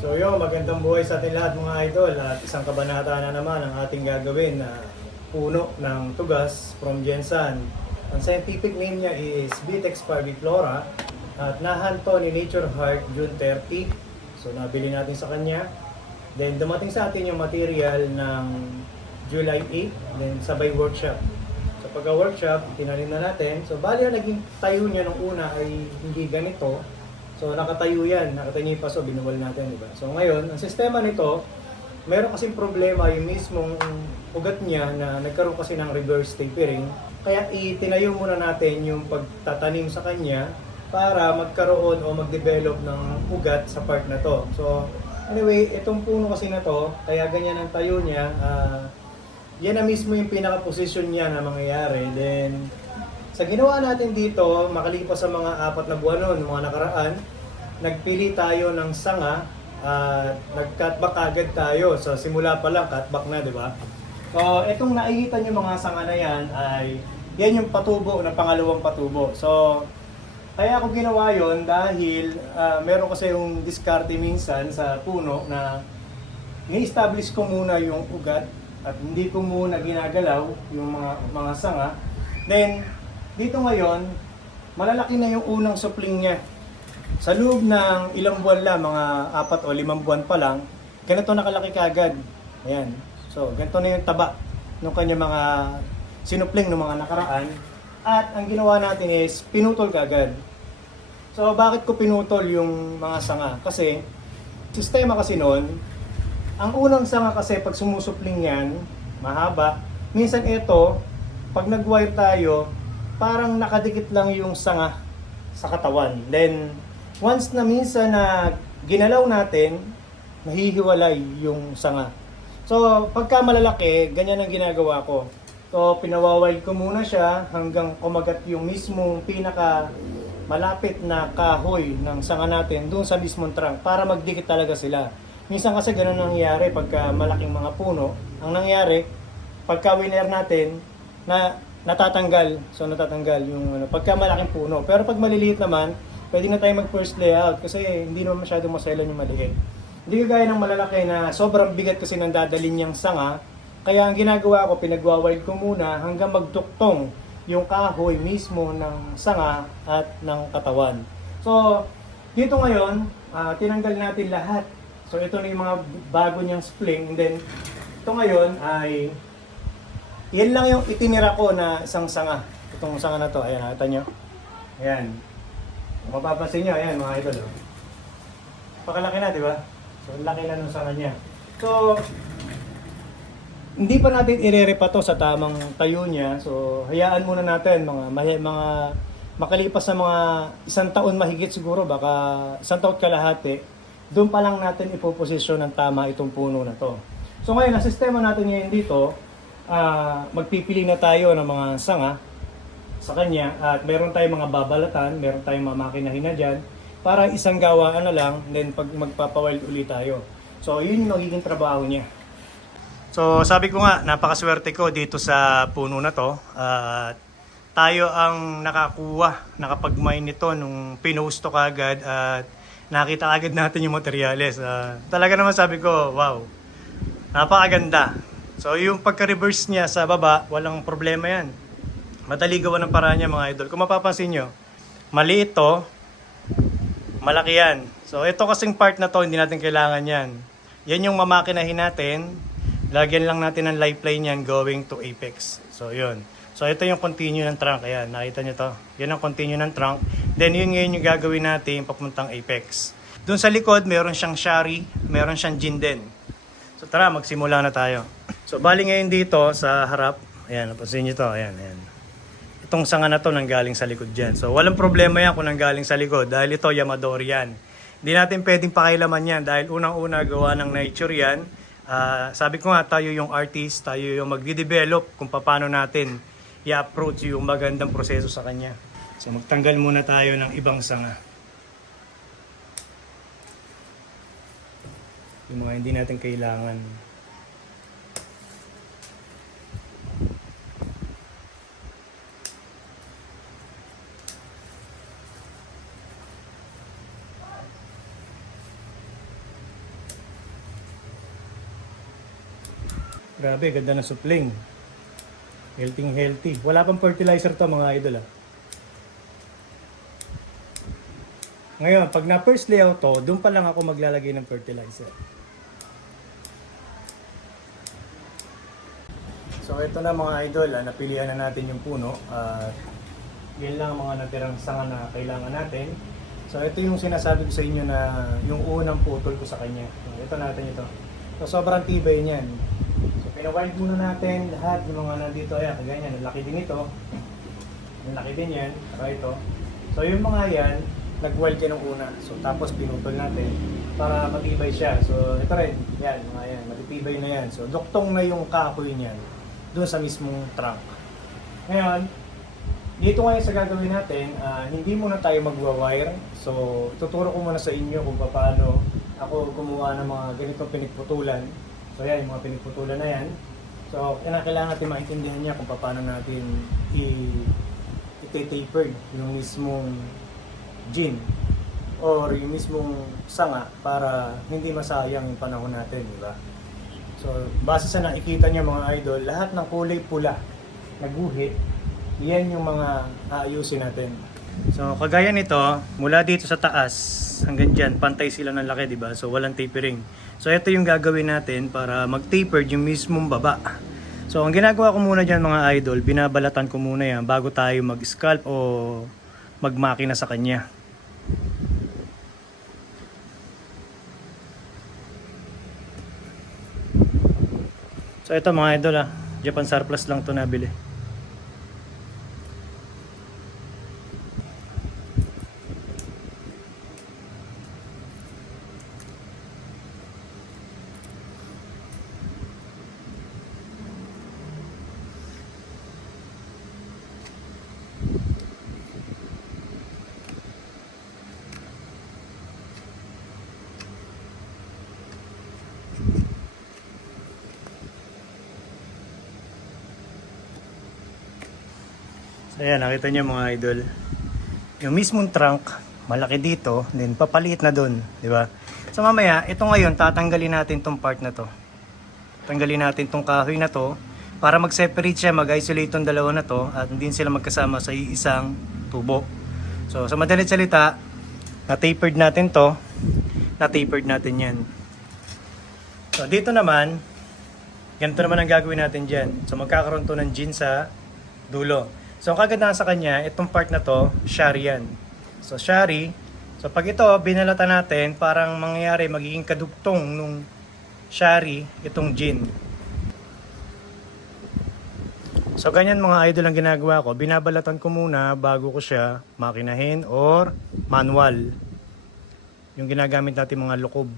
So magandang buhay sa ating lahat mga idol at isang kabanata na naman ang ating gagawin na puno ng tugas from Jensan. Ang scientific name niya is Vitex parviflora at nahanto ni Nature Heart June 30. So nabili natin sa kanya. Then dumating sa atin yung material ng July 8, then sabay workshop. So pagka-workshop, tinanim na natin. So bali ang naging tayo niya nung una ay hindi ganito. So nakatayo yan, nakatayo yung paso, binuwal natin, di ba? So ngayon, ang sistema nito, meron kasing problema yung mismong ugat niya na nagkaroon kasi ng reverse tapering. Kaya itinayo muna natin yung pagtatanim sa kanya para magkaroon o mag-develop ng ugat sa part na to. So anyway, itong puno kasi na to, kaya ganyan ang tayo niya. Yan na mismo yung pinaka-position niya na mangyayari. Then, sa ginawa natin dito, makalipas sa mga 4 na buwan noon, mga nakaraan, nagpili tayo ng sanga at nag-cutback agad tayo. So simula pa lang, cutback na, di ba? So itong nakikita nyo mga sanga na yan ay yan yung patubo na pangalawang patubo. So kaya ako ginawa yon dahil meron kasi yung diskarte minsan sa puno na ni-establish ko muna yung ugat at hindi ko muna ginagalaw yung mga sanga. Then dito ngayon, malalaki na yung unang supling niya. Sa loob ng ilang buwan lang, mga 4 o 5 buwan pa lang, ganito nakalaki kagad. Ayan. So, ganito na yung taba ng kanya mga sinupling ng mga nakaraan. At ang ginawa natin is pinutol kagad. So, bakit ko pinutol yung mga sanga? Kasi, sistema kasi noon, ang unang sanga kasi pag sumusupling yan, mahaba. Minsan ito, pag nag-wire tayo, parang nakadikit lang yung sanga sa katawan. Then, once na minsan na ginalaw natin, nahihiwalay yung sanga. So, pagka malalaki, ganyan ang ginagawa ko. So, pinawawild ko muna siya hanggang kumagat yung mismong pinaka malapit na kahoy ng sanga natin doon sa mismong trunk para magdikit talaga sila. Minsan kasi ganun nangyayari pagka malaking mga puno. Ang nangyayari, pagka winer natin, natatanggal. So, natatanggal yung pagka malaking puno. Pero pag maliliit naman, pwede na tayo mag-first layout kasi hindi naman masyadong maselan yung maliit. Hindi kagaya ng malalaki na sobrang bigat kasi nang dadalhin niyang sanga. Kaya ang ginagawa ko, pinagwawild ko muna hanggang magtuktong yung kahoy mismo ng sanga at ng katawan. So, dito ngayon, tinanggal natin lahat. So, ito na yung mga bago niyang spling. And then, ito ngayon ay, yan lang yung itinira ko na isang sanga. Itong sanga na to, ayan, nakita nyo? Ayan. Mapapansin nyo, ayan mga idol. Pakalaki na, di ba? So, laki na nung sanga niya. So, hindi pa natin irere pa to sa tamang tayo niya. So, hayaan muna natin mga makalipas sa mga 1 taon mahigit siguro, baka 1 taon kalahati, doon pa lang natin ipoposisyon ng tama itong puno na to. So, ngayon, ang sistema natin ngayon dito, magpipili na tayo ng mga sanga sa kanya at meron tayong mga babalatan, meron tayong mga makinahin na dyan para isang gawaan na lang, then pag magpapawild ulit tayo. So yun yung magiging trabaho niya. So sabi ko nga, napakaswerte ko dito sa puno na to at tayo ang nakapag-mine nito nung pinost to kagad at nakita agad natin yung materyales. Talaga naman sabi ko, wow, napakaganda. So yung pagka-reverse niya sa baba, walang problema yan. Madali gawa ng paraan niya mga idol. Kung mapapansin nyo, maliit to, malaki yan. So ito kasing part na to, hindi natin kailangan yan. Yan yung mamakinahin natin. Lagyan lang natin ng lifeline yan going to apex. So yun. So ito yung continue ng trunk. Ayan, nakita nyo to. Yan ang continue ng trunk. Then yun ngayon yung gagawin natin papuntang apex. Doon sa likod, meron siyang shari, meron siyang jinden. So tara, magsimula na tayo. So bali ngayon dito sa harap, ayan, napansin nyo to. Ayan, ayan. Itong sanga na to nanggaling sa likod dyan. So walang problema yan kung nanggaling sa likod dahil ito Yamadori yan. Hindi natin pwedeng pakailaman yan dahil unang-una gawa ng nature yan. Sabi ko nga tayo yung artist, tayo yung magde-develop kung paano natin i-approach yung magandang proseso sa kanya. So magtanggal muna tayo ng ibang sanga. Yung mga hindi natin kailangan. Grabe, ganda ng supling. Healthy. Wala pang fertilizer to mga idol ah. Ngayon, pag na first layout to, doon pa lang ako maglalagay ng fertilizer. So ito na mga idol, napilihan na natin yung puno at yan lang ang mga natirang sanga na kailangan natin. So ito yung sinasabi ko sa inyo na yung unang putol ko sa kanya. So, ito natin ito. So sobrang tibay niyan. So pinawild muna natin lahat yung mga nandito. Ayan, kagaya niyan, ang laki din ito. Ang laki din yan, saka ito. So yung mga yan, nag-wild yan ng una. So tapos pinutol natin para matibay siya. So ito rin, yan, mga yan, matitibay na yan. So duktong na yung kahoy niyan doon sa mismong trunk. Ngayon, dito ngayon sa gagawin natin, hindi muna tayo magwa-wire. So tuturo ko muna sa inyo kung paano ako gumawa ng mga ganitong pinagputulan. So yan, yung mga pinagputulan na yan. So kailangan natin maintindihan niya kung paano natin i-tapered yung mismong gin or yung mismong sanga para hindi masayang yung panahon natin, di ba? So, base sa nakikita niyo mga idol, lahat ng kulay pula na guhit, yan yung mga aayusin natin. So, kagaya nito, mula dito sa taas hanggang dyan, pantay sila ng laki, di ba? So, walang tapering. So, ito yung gagawin natin para mag-tapered yung mismong baba. So, ang ginagawa ko muna dyan mga idol, binabalatan ko muna yan bago tayo mag-scalp o magmakina sa kanya. So ito mga idol Japan surplus lang to nabili. So ayan, nakita niyo mga idol. Yung mismong trunk, malaki dito, then papaliit na doon, di ba? So mamaya, ito ngayon, tatanggalin natin tong part na to. Tanggalin natin tong kahoy na to para mag-separate siya, mag-isolate tong dalawa na to at hindi sila magkasama sa isang tubo. So sa madalit salita, na-tapered natin to, na-tapered natin yan. So dito naman, ganito naman ang gagawin natin dyan. So magkakaroon to ng gin sa dulo. So, ang kagandahan sa kanya, itong part na to, shari yan. So, shari. So, pag ito, binalatan natin, parang mangyayari, magiging kadugtong nung shari, itong gin. So, ganyan mga idol ang ginagawa ko. Binabalatan ko muna bago ko siya makinahin or manual. Yung ginagamit natin mga lukob.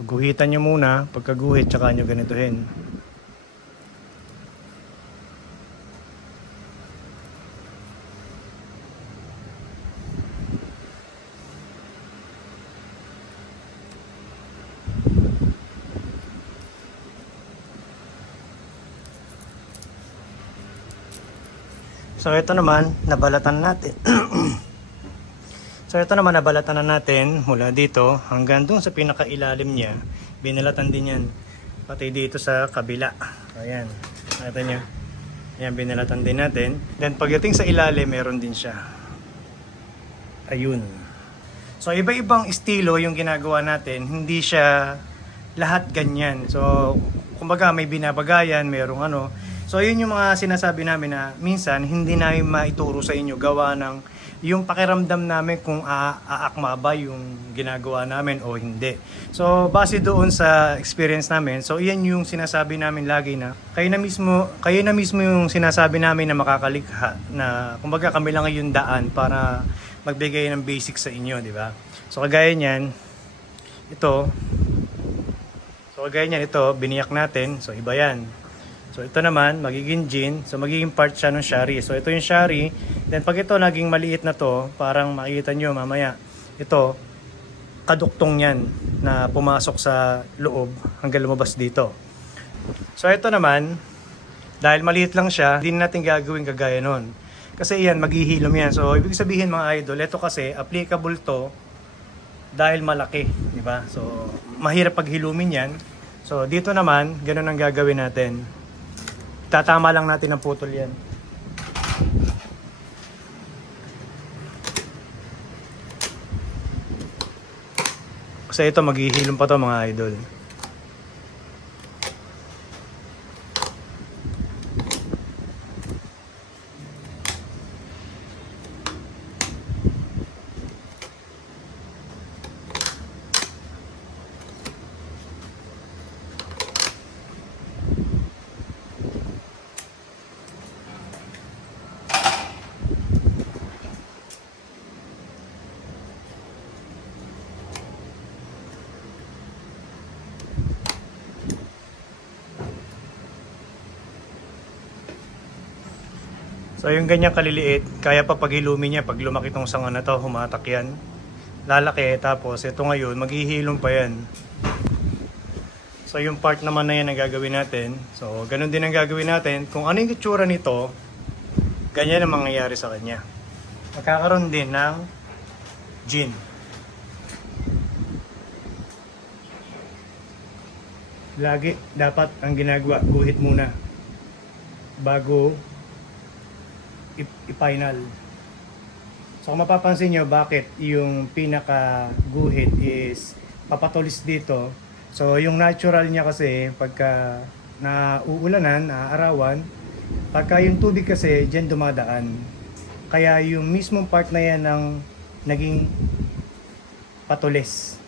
So guhitan nyo muna, pagkaguhit tsaka nyo ganituhin. So ito naman, nabalatan natin. So ito naman, nabalatan na natin mula dito hanggang doon sa pinakailalim niya. Binalatan din yan. Pati dito sa kabila. Ayan. Nakita nyo. Ayan, binalatan din natin. Then pagdating sa ilalim, meron din siya. Ayun. So iba-ibang estilo yung ginagawa natin. Hindi siya lahat ganyan. So kumbaga may binabagayan, merong ano. So yun yung mga sinasabi namin na minsan hindi namin maituro sa inyo gawa ng yung pakiramdam namin kung aakma ba yung ginagawa namin o hindi. So base doon sa experience namin, so iyan yung sinasabi namin lagi na kayo na mismo yung sinasabi namin na makakalikha, na kumbaga kami lang yung daan para magbigay ng basic sa inyo, di ba? So kagaya niyan, ito, biniyak natin, so iba yan. So ito naman, magiging gin. So magiging part siya ng shari. So ito yung shari. Then pag ito naging maliit na to, parang makikita nyo mamaya, ito, kaduktong yan na pumasok sa loob hanggang lumabas dito. So ito naman, dahil maliit lang siya, hindi natin gagawin kagaya nun. Kasi yan, maghihilom yan. So, ibig sabihin mga idol, ito kasi applicable to dahil malaki, di ba? So, mahirap paghilumin yan. So, dito naman, ganun ang gagawin natin. Tatama lang natin ang putol yan. Kasi ito, maghihilom pa to mga idol. So yung ganyan kaliliit, kaya pa paghilumin niya, pag lumaki tong sanga na to, humatak yan. Lalaki, tapos ito ngayon, maghihilom pa yan. So yung part naman na yan ang gagawin natin. So ganun din ang gagawin natin. Kung ano yung itsura nito, ganyan ang mangyayari sa kanya. Magkakaroon din ng gin. Lagi dapat ang ginagawa, guhit muna bago i-final. So kung mapapansin nyo, bakit yung pinaka guhit is papatulis dito. So yung natural niya kasi pagka nauulanan, naaarawan, pagka yung tubig kasi dyan dumadaan. Kaya yung mismong part na yan ang naging patulis.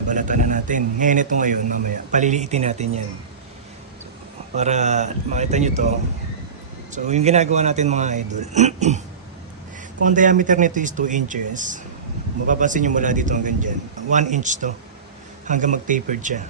Balatan na natin. Ngayon ito ngayon, mamaya. Paliliitin natin yan. Para makita nyo to. So, yung ginagawa natin mga idol. Kung ang diameter nito is 2 inches, mapapansin nyo mula dito hanggang dyan. 1 inch to. Hanggang mag-tapered siya.